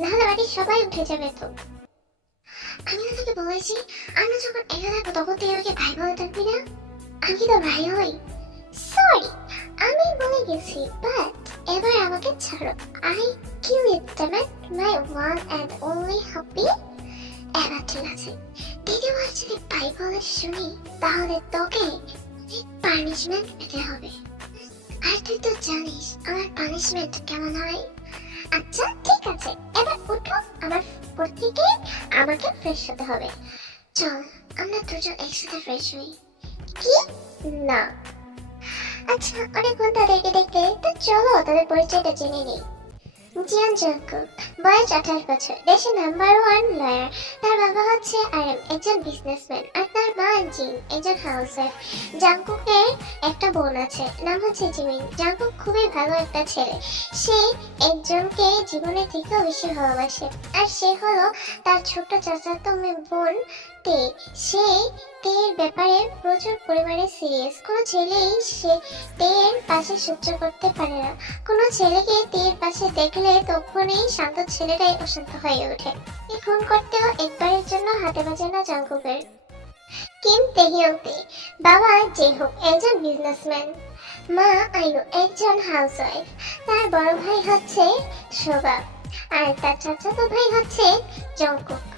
নাহলে বাড়ির সবাই উঠে যাবে তো। আমি তো তোকে বলেছি আমরা যখন একা থাকব তখন তুই আমাকে ভাই বলে ডাকবি না? আমি তো ভাই হই। সরি আমি বলে গেছি বাট এবার আমাকে ছাড়ো। I kill it my one and only happy এবার ঠিক আছে। দ্বিতীয়বার যদি ভাই বলে শুনি, তাহলে তোকে পানিশমেন্ট পেতে হবে। আর তুই তো জানিস, আমার পানিশমেন্ট কেমন হয়? আচ্ছা ঠিক আছে। এবার উঠো, আমার উপর থেকে আমাকে ফ্রেশ হতে হবে। চল, আমরা দুজন একসাথে ফ্রেশ হই। কি? না। আচ্ছা অনেকক্ষণ তাদেরকে দেখতে, তো চলো তাদের পরিচয়টা জেনে নিই। জিয়ান জঙ্কুক বয়স আঠাশ বছর, দেশের নাম্বার ওয়ান লয়ার তার বাবা হচ্ছে আর একজন বিজনেসম্যান আর তার মা জিন একজন হাউস ওয়াইফ জাংকুকের একটা বোন আছে, নাম হচ্ছে জিমিন। জাংকুক খুবই ভালো একটা ছেলে। সে একজনকে জীবনের থেকেও বেশি ভালোবাসে। আর সে হলো তার ছোট চাচাতো বোন তে সে তের ব্যাপারে প্রচুর পরিমাণে সিরিয়াস কোনো ছেলেই সে তের পাশে সহ্য করতে পারে না। কোনো ছেলেকে তের পাশে দেখলে তখনই শান্ত ছেলেটাই অশান্ত হয়ে ওঠে। খুন করতেও একবারের জন্য হাতে বাজে না জাঙ্কুকের। কিম তেহিয়ংতে, বাবা যে হোক একজন বিজনেসম্যান মা আয়ু একজন হাউসওয়াইফ তার বড় ভাই হচ্ছে শোভা। আর তার চাচাতো ভাই হচ্ছে জঙ্কুক।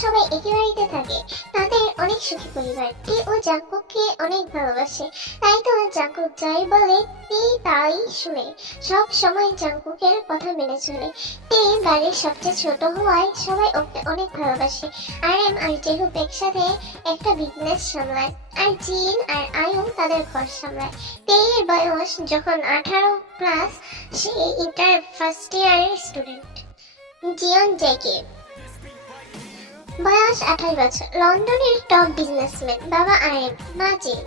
সবাই একই বাড়িতে থাকে, তাদের অনেক সুখী পরিবার টি ও জাঙ্কুককে অনেক ভালোবাসে। তাই তো জাঙ্কুক যাই বলে টি তাই শুনে। সব সময় জাঙ্কুকের কথা মেনে চলে। টি বাড়ির সবচেয়ে ছোট হওয়ায় সবাই ওকে অনেক ভালোবাসে। আর এম আর জেহুক একসাথে একটা বিজনেস সামলায়, আর জিন আর আয়ু তাদের ঘর সামলায়। তেইর বয়স যখন আঠারো প্লাস সে ইন্টার ফার্স্ট ইয়ারের স্টুডেন্ট জিয়ন জেকে বয়স আঠাশ বছর। লন্ডনের টপ বিজনেসম্যান বাবা আয়েব মা জিন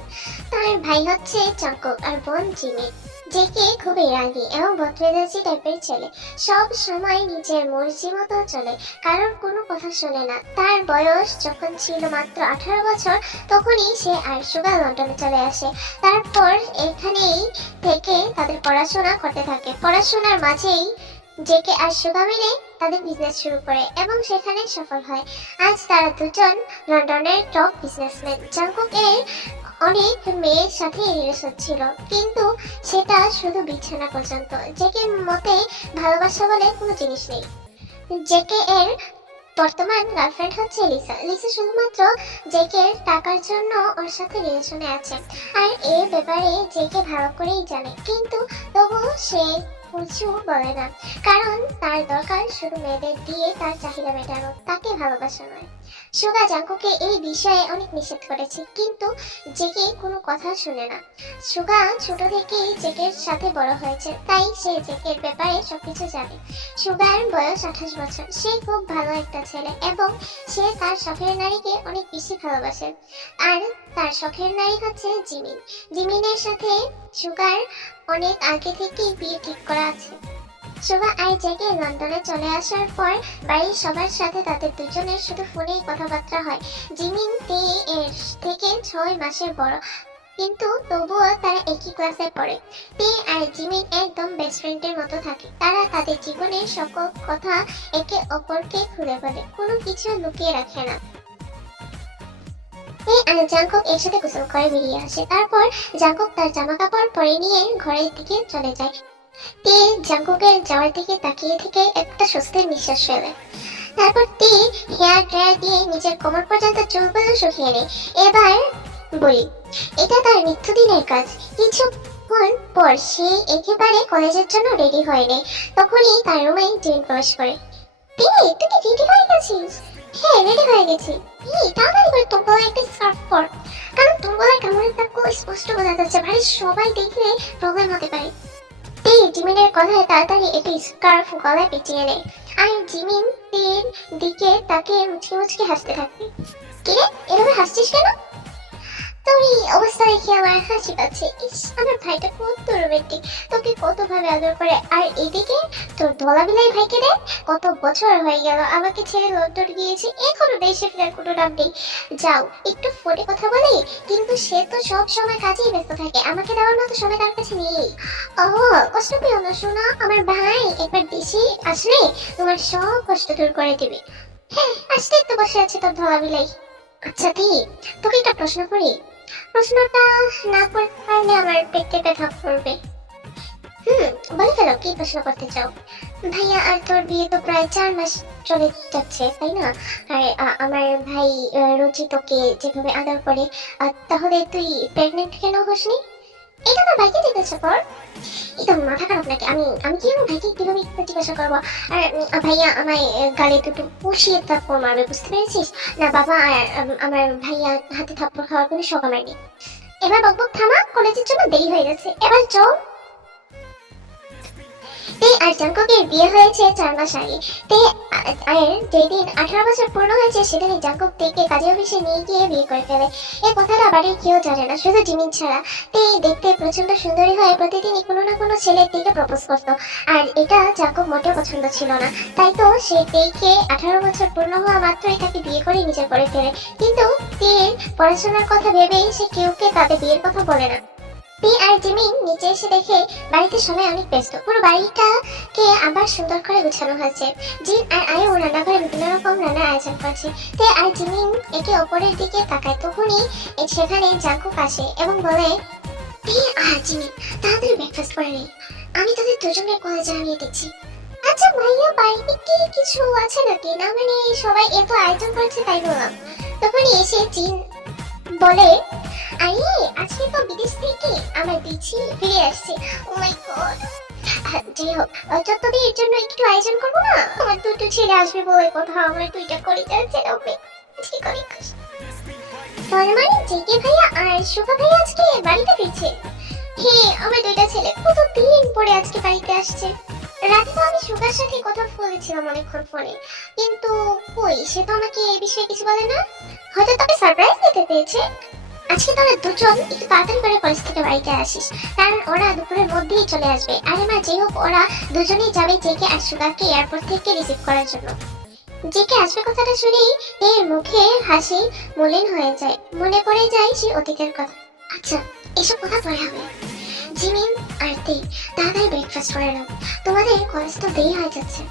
তার ভাই হচ্ছে চঙ্কক আর বোন জিমি জেকে খুবই রাগী এবং বদমেজাজি টাইপের ছেলে। সব সময় নিজের মর্জি মতো চলে, কারোর কোনো কথা শোনে না। তার বয়স যখন ছিল মাত্র আঠারো বছর, তখনই সে আর সুগা লন্ডনে চলে আসে। তারপর এখানেই থেকে তাদের পড়াশোনা করতে থাকে। পড়াশোনার মাঝেই জেকে আর সুগা মিলে তাদের বিজনেস শুরু করে এবং সেখানে সফল হয়। আজ তারা দুজন লন্ডনের টপ বিজনেসম্যান জাঙ্কুকের অনেক মেয়ের সাথে রিলেশন ছিল কিন্তু সেটা শুধু বিছানা পর্যন্ত। জেকে মতে ভালোবাসা বলে কোনো জিনিস নেই। জেকে এর বর্তমান গার্লফ্রেন্ড হচ্ছে লিসা। লিসা শুধুমাত্র জেকে টাকার জন্য ওর সাথে রিলেশনে আছে। আর এ ব্যাপারে জেকে ভালো করেই জানে, কিন্তু তবুও সে কিছু বলে না। কারণ তার দরকার শুধু মেয়েদের দিয়ে তার চাহিদা মেটানো। তাকে ভালোবাসা নয়। সুগা জাঙ্কুকে এই বিষয়ে অনেক নিষেধ করেছে, কিন্তু জেকে কোনো কথা শুনে না। সুগা ছোট থেকেই জেকের সাথে বড় হয়েছে, তাই সে জেকের ব্যাপারে সবকিছু জানে। সুগার বয়স আঠাশ বছর, সে খুব ভালো একটা ছেলে এবং সে তার শখের নারীকে অনেক বেশি ভালোবাসে। আর তার শখের নারী হচ্ছে জিমিন। জিমিনের সাথে সুগার অনেক আগে থেকেই বিয়ে ঠিক করা আছে। আর জেগে লন্ডনে চলে আসার পর বাড়ির সবার সাথে তাদের দুজনের শুধু ফোনেই কথাবার্তা হয়। জিমিন তে এর থেকে ছয় মাসের বড়। কিন্তু তবুও তারা একই ক্লাসে পড়ে। তে আর জিমিন একদম বেস্ট ফ্রেন্ডের মতো থাকে। তারা তাদের জীবনের সকল কথা একে অপরকে খুলে বলে, কোনো কিছু লুকিয়ে রাখে না। আর জাঙ্কক একসাথে গোসল করে বেরিয়ে আসে। তারপর জাঙ্কক তার জামা কাপড় পরে নিয়ে ঘরের দিকে চলে যায়। তে জাঙ্কুকের যাওয়ার দিকে তাকিয়ে থেকে একটা স্বস্তির নিঃশ্বাস ফেলে। তারপর তে হেয়ার ড্রায়ার দিয়ে নিজের কোমর পর্যন্ত চুলগুলো শুকিয়ে নেয়। এবার বলি, এটা তার নিত্যদিনের কাজ। কিছুক্ষণ পর সে একেবারে কলেজের জন্য রেডি হয়ে নেয়। তখনই তার রুমে জিন প্রবেশ করে। তে, তুই কি রেডি হয়ে গেছিস? হ্যাঁ রেডি হয়ে গেছি। এই তাড়াতাড়ি করে তোর গলায় একটা স্কার্ফ পর। কারণ তোর গলায় কামড়ের দাগগুলো স্পষ্ট বোঝা যাচ্ছে। ভাই সবাই দেখলে প্রবলেম হতে পারে। তে জিমিনের কথায় তাড়াতাড়ি একটি স্কার্ফ গলায় পেঁচিয়ে নেয় আর জিমিন দিকে তাকে মুচকি মুচকি হাসতে থাকবে কে এভাবে হাসছিস কেন? এই অবস্থা দেখে আমার হাসি পাচ্ছে? ইস, আমার ভাইটা কত রোমান্টিক তোকে কত ভাবে আদর করে? আর এদিকে তোর ধলাবিলাই ভাইকে দেখ, কত বছর হয়ে গেল আমাকে ছেড়ে লন্ডন গিয়েছে। এখনও দেশে ফেরার কোনো নাম নেই। যাও, একটু ফোনে কথা বলে, কিন্তু সে তো সব সময় কাজেই ব্যস্ত থাকে। আমাকে দেওয়ার মতো সময় তার কাছে নেই। ও কষ্ট পেও না শোনা আমার ভাই, একবার দেশে আসলে তোমার সব কষ্ট দূর করে দিবে। হ্যাঁ আসতে তো বসে আছে তোর ধলাবিলাই। আচ্ছা দি তোকে একটা প্রশ্ন করি। প্রশ্নটা না করতে আমার পেটে হুম, বলে ফেলো, কি প্রশ্ন করতে চাও? ভাইয়া, আর তোর বিয়ে তো প্রায় চার মাস চলে যাচ্ছে, তাই না? আর আমার ভাই রোজি যেভাবে আদর করে তাহলে তুই প্রেগনেন্ট কেন হসনি? এটা ভাইকে জিজ্ঞাসা কর। এটা মাথা খারাপ নাকি? আমি আমি কি আমার ভাইকে কীভাবে জিজ্ঞাসা করব? আর ভাইয়া আহ, গালে দুটো পুষিয়ে থাপ্পড় মারবে বুঝতে পেরেছিস? না বাবা আর আমার ভাইয়া হাতে থাপ্পড় খাওয়ার কোনো শখ আমার নেই। এবার বকবক থামা কলেজের জন্য দেরি হয়ে গেছে। এবার চল। তে আর বিয়ে হয়েছে চার মাস আগে। তে, আর যেদিন আঠারো বছর পূর্ণ হয়েছে সেদিনই তেকে কাজে অফিসে নিয়ে গিয়ে বিয়ে করে ফেলে। কথাটা বাড়ির কেউ জানে না, শুধু জিমিন ছাড়া। তে, দেখতে প্রচণ্ড সুন্দরী হয়ে প্রতিদিনই কোনো না কোনো ছেলের দিকে প্রপোজ করতো। আর এটা জাঙ্কুক মোটেও পছন্দ ছিল না। তাই তো সে তেকে আঠারো বছর পূর্ণ হওয়া মাত্রই তাকে বিয়ে করে নিজে করে ফেলে। কিন্তু তের পড়াশোনার কথা ভেবেই সে কেউকে তাদের বিয়ের কথা বলে না। আর জিমিন নিচে এসে দেখে বাড়িতে সবাই অনেক ব্যস্ত। পুরো বাড়িটাকে আবার সুন্দর করে গুছানো হয়েছে। জিন আর আয়ু রান্নাঘরে বিভিন্ন রকম রান্নার আয়োজন করছে। তে আর জিমিন একে অপরের দিকে তাকায় তখনই সেখানে জাঙ্কুক আসে এবং বলে তে আর জিমিন তাড়াতাড়ি ব্রেকফাস্ট করে নেই আমি তাদের দুজনের কলেজে নামিয়ে দিচ্ছি। আচ্ছা ভাইয়া, বাড়িতে কি কিছু আছে নাকি? না মানে সবাই এত আয়োজন করছে তাই বললাম। তখনই এসে জিন বলে আরে, আজকে তো বিদেশ থেকে আমার দিচ্ছি ফিরে আসছে। ও মাই গড যাই হোক যতদিন এর জন্য একটু আয়োজন করব না, আমার দুটো ছেলে আসবে বলে কথা আমার দুইটা করে যাচ্ছে হবে আজকে অনেক মানে জেকে ভাইয়া আর শুভা ভাইয়া আজকে বাড়িতে ফিরছে? হ্যাঁ আমার দুইটা ছেলে কত দিন পরে আজকে বাড়িতে আসছে? রাতে তো আমি সুগার সাথে কথা বলেছিলাম অনেকক্ষণ ফোনে। কিন্তু কই, সে তো আমাকে এই বিষয়ে কিছু বলে না? হয়তো তোকে সারপ্রাইজ দিতে পেয়েছে। আজকে তোরা দুজন একটু তাড়াতাড়ি করে কলেজ থেকে বাড়িতে আসিস। কারণ ওরা দুপুরের মধ্যেই চলে আসবে। আরে মা যে হোক, ওরা দুজনেই যাবে জেকে আর সুগারকে এয়ারপোর্ট থেকে রিসিভ করার জন্য। জেকে আসবে কথাটা শুনেই এর মুখে হাসি মলিন হয়ে যায়। মনে পড়ে যায় সেই অতীতের কথা। আচ্ছা এসব কথা পরে হবে। জিমিন আর তে তাড়াতাড়ি ব্রেকফাস্ট করে নাও। তোমাদের কলেজ তো দেরি হয়ে যাচ্ছে।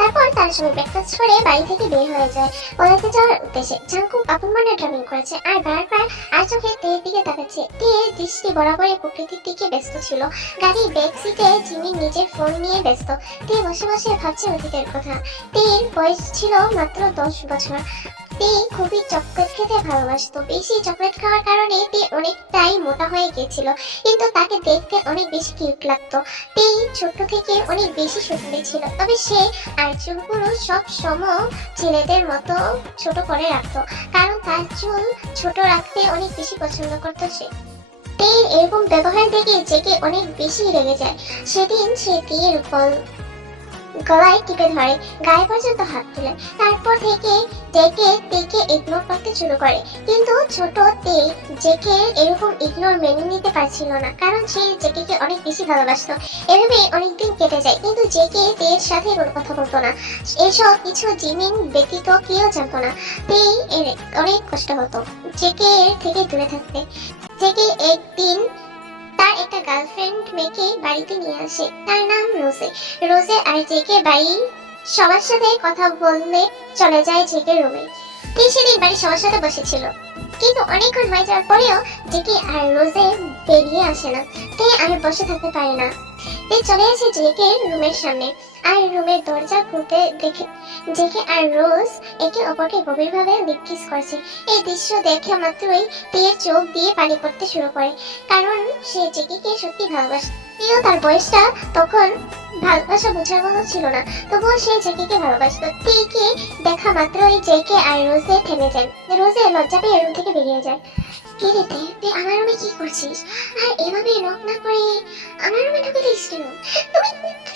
তারপর তার সঙ্গে ব্রেকফাস্ট করে বাড়ি থেকে বের হয়ে যায়। কলেজে যাওয়ার উদ্দেশ্যে চাঙ্কু আপন মনে ড্রাইভিং করেছে আর বারবার আর চোখে তেয়ের দিকে তাকাচ্ছে। তে দৃষ্টি বরাবরই প্রকৃতির দিকে ব্যস্ত ছিল। গাড়ির ব্যাক সিটে জিমি নিজের ফোন নিয়ে ব্যস্ত, তে বসে বসে ভাবছে অতীতের কথা। তেয়ের বয়স ছিল মাত্র দশ বছর। তে খুবই চকলেট খেতে ভালোবাসতো। বেশি চকলেট খাওয়ার কারণে তে অনেকটাই মোটা হয়ে গিয়েছিল কিন্তু তাকে দেখতে অনেক বেশি কিউট লাগতো। তে ছোট থেকে অনেক বেশি সুন্দরী ছিল। তবে সে আর চুলগুলো সব সম ছেলেদের মতো ছোট করে রাখতো। কারণ তার চুল ছোট রাখতে অনেক বেশি পছন্দ করতো সে। এরকম ব্যবহার দেখে জেগে অনেক বেশি রেগে যায়। সেদিন সে তের উপর গলায় টিপে ধরে, গায়ে পর্যন্ত হাত তুলে, তারপর থেকে জেকে তেকে ইগনোর করতে শুরু করে। কিন্তু ছোট তে জেকে এরকম ইগনোর মেনে নিতে পারছিল না, কারণ সে জেকেকে অনেক বেশি ভালোবাসতো। এভাবে অনেকদিন কেটে যায়, কিন্তু জেকে তের সাথে কোনো কথা বলতো না। এসব কিছু জিমিন ব্যতীত কেউ জানতো না। তেই এর অনেক কষ্ট হতো। জেকে এর থেকে দূরে থাকতে। জেকে একদিন তার একটা গার্লফ্রেন্ড মেয়েকে বাড়িতে নিয়ে আসে। তার নাম রোজে। রোজে আর জেকে বাড়ি সবার সাথে কথা বললে চলে যায় জেকে রুমে তিনি সেদিন বাড়ি সবার সাথে বসেছিল। কিন্তু অনেকক্ষণ হয়ে যাওয়ার পরেও জেকে আর রোজে বেরিয়ে আসে না। তে আর বসে থাকতে পারে না। তে চলে আসে জেকে রুমের সামনে। আর রুমের দরজা খুলতে দেখে জেকে আর রোজ একে অপরকে গভীরভাবে লিপ কিস করছে। এই দৃশ্য দেখে মাত্রই তের চোখ দিয়ে পানি পড়তে শুরু করে, কারণ সে জেকিকে সত্যি ভালোবাসে। তেও তার বয়সটা তখন ভালোবাসা বোঝার মতো ছিল না, তবুও সে জেকিকে ভালোবাসতো। তেকে দেখা মাত্রই জেকে আর রোজে থেমে যায়। রোজে লজ্জা পেয়ে রুম থেকে বেরিয়ে যায়। কি রে তে তুই আমার রুমে কি করছিস? আর এভাবে নক না করে আমার রুমে ঢুকে দিস কেন? তুমি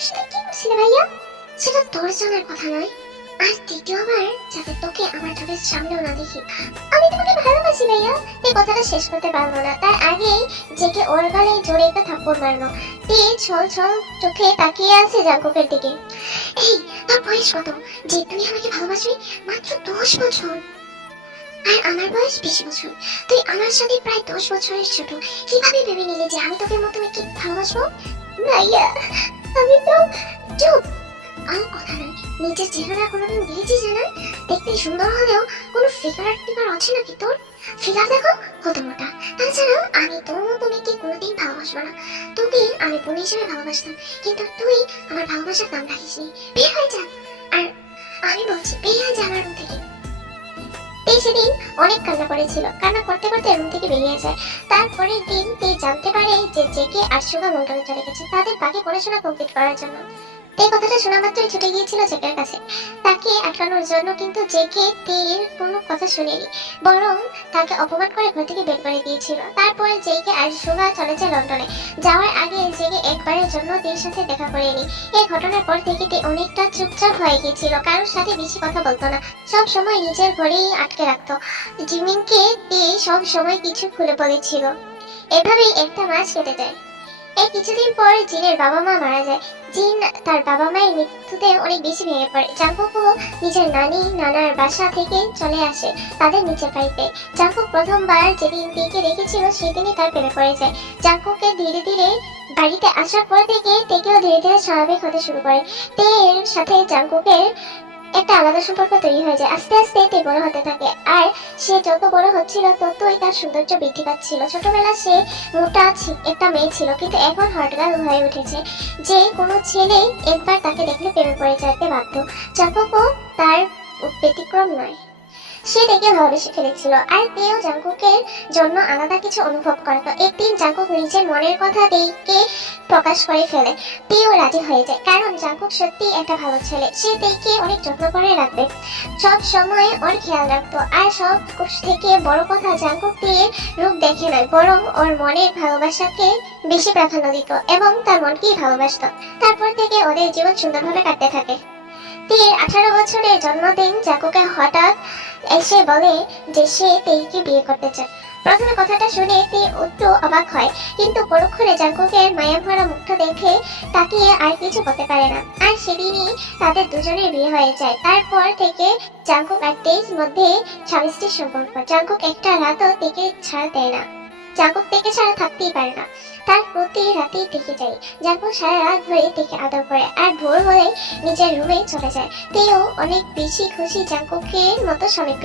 সেটা কি করছিলে ভাইয়া? সেটা তোর জানার কথা নয়। আর দ্বিতীয়বার যাতে তোকে আমার চোখের সামনেও না দেখি, আমি তোমাকে ভালোবাসি ভাইয়া। এই কথাটা শেষ করতে পারব না। তার আগেই জেগে ওর গালে জোরে একটা থাপ্পড় মারলো। তে ছল ছল চোখে তাকিয়ে আছে জাঙ্কুকের দিকে। এই, তোর বয়স কত? যে তুই আমাকে ভালোবাসবি মাত্র দশ বছর। আর আমার বয়স বিশ বছর। তুই আমার সাথে প্রায় দশ বছরের ছোট। কীভাবে ভেবে নিলি যে আমি তোকে মতো কি ভালোবাসবো? ভাইয়া, আমি তো চুপ। আর কথা নয়, নিজের চেহারা কোনোদিন দেখেছিস না দেখতে সুন্দর হলেও কোনো ফিগার টিগার আছে নাকি তোর? ফিগার দেখো, কত মোটা। তাছাড়া আমি তোর মতো মেয়েকে কোনোদিন ভালোবাসবো না। তোকে আমি বোন হিসেবে ভালোবাসতাম, কিন্তু তুই আমার ভালোবাসার নাম রাখিসনি। বের হয়ে যা। আর আমি বলছি, বের হয়ে যা আমার থেকে। তে সেদিন অনেক কান্না করেছিল। কান্না করতে করতে রুম থেকে বেরিয়ে যায়। তারপরের দিন তে জানতে পারে যে জেকে আর সুগা মন্ডলে চলে গেছে। তাদের বাকি পড়াশোনা কমপ্লিট করার জন্য। এই কথাটা শোনা মাত্রই ছুটে গিয়েছিল জেকের কাছে। তাকে আটকানোর জন্য কিন্তু জেকে তের কোনো কথা শুনেনি, বরং তাকে অপমান করে ঘর থেকে বের করে দিয়েছিল। তারপরে জেকে আর সুগা চলে যায় লন্ডনে। যাওয়ার আগে জেকে একবারের জন্য তের সাথে দেখা করেনি এই ঘটনার পর থেকে তে অনেকটা চুপচাপ হয়ে গিয়েছিল, কারোর সাথে বেশি কথা বলতো না। সব সময় নিজের ঘরেই আটকে রাখতো। জিমিনকে তে সব সময় কিছু খুলে বলেছিল। এভাবেই একটা মাস কেটে যায়। এই কিছুদিন পর জিনের বাবা মা মারা যায়। জিন তার বাবা মায়ের মৃত্যুতে অনেক বেশি ভেঙে পড়ে। জাঙ্কুকও নিজের নানি, নানার বাসা থেকে চলে আসে তাদের নিচের বাড়িতে। জাঙ্কুক প্রথমবার যেদিন দিকে রেখেছিল, সেদিনই তার প্রেমে পড়ে যায়। জাঙ্কুকে ধীরে ধীরে বাড়িতে আসার পর থেকে তেকেও ধীরে ধীরে স্বাভাবিক হতে শুরু করে। তের সাথে জাঙ্কুকের একটা আলাদা সম্পর্ক তৈরি হয়ে যায়। আস্তে আস্তে এটি বড় হতে থাকে। আর সে যত বড় হচ্ছিল, ততই তার সৌন্দর্য বৃদ্ধি পাচ্ছিল। ছোটবেলা সে মোটা একটা মেয়ে ছিল, কিন্তু এখন হটগাল হয়ে উঠেছে যে কোনো ছেলেই একবার তাকে দেখলে প্রেমে পড়ে যেতে বাধ্য। চাপকও তার ব্যতিক্রম নয়। সে দেখে ভালোবেসে ফেলেছিল। আর তেও জাঙ্কুকের জন্য আলাদা কিছু অনুভব করতো একদিন জাঙ্কুক নিজের মনের কথা তেইকে প্রকাশ করে ফেলে। তেও রাজি হয়ে যায়, কারণ জাঙ্কুক সত্যি একটা ভালো ছেলে। সে তেইকে অনেক যত্ন করে রাখবে। সব সময় ওর খেয়াল রাখতো আর সব থেকে বড় কথা জাঙ্কুক তেয়ের রূপ দেখে নয়, বরং ওর মনের ভালোবাসাকে বেশি প্রাধান্য দিত এবং তার মনকেই ভালোবাসতো। তারপর থেকে ওদের জীবন সুন্দরভাবে কাটতে থাকে। তীর আঠারো বছরের জন্মদিন জাকুকে হঠাৎ এসে বলে যে সে তেইকে বিয়ে করতে চায়। প্রথমে কথাটা শুনে তে একটু অবাক হয়, কিন্তু পরক্ষণে জাঙ্কুকের মায়া ভরা মুখটা দেখে তাকিয়ে আর কিছু করতে পারে না। আর সেদিনই তাদের দুজনের বিয়ে হয়ে যায়। তারপর থেকে জাঙ্কুক আর তেইশ মধ্যে স্বামী সম্পর্ক। জাঙ্কুক একটা রাতও থেকে ছাড় দেয় না। জাঙ্কুক থেকে ছাড়া থাকতেই পারে না। তার প্রতি রাতেই দেখে যায় যারপর সারা রাত ধরে দেখে আদর করে আর ভোর হলে নিজের রুমে চলে যায়। তেও অনেক বেশি খুশি জাঙ্কুকের মতো স্বামী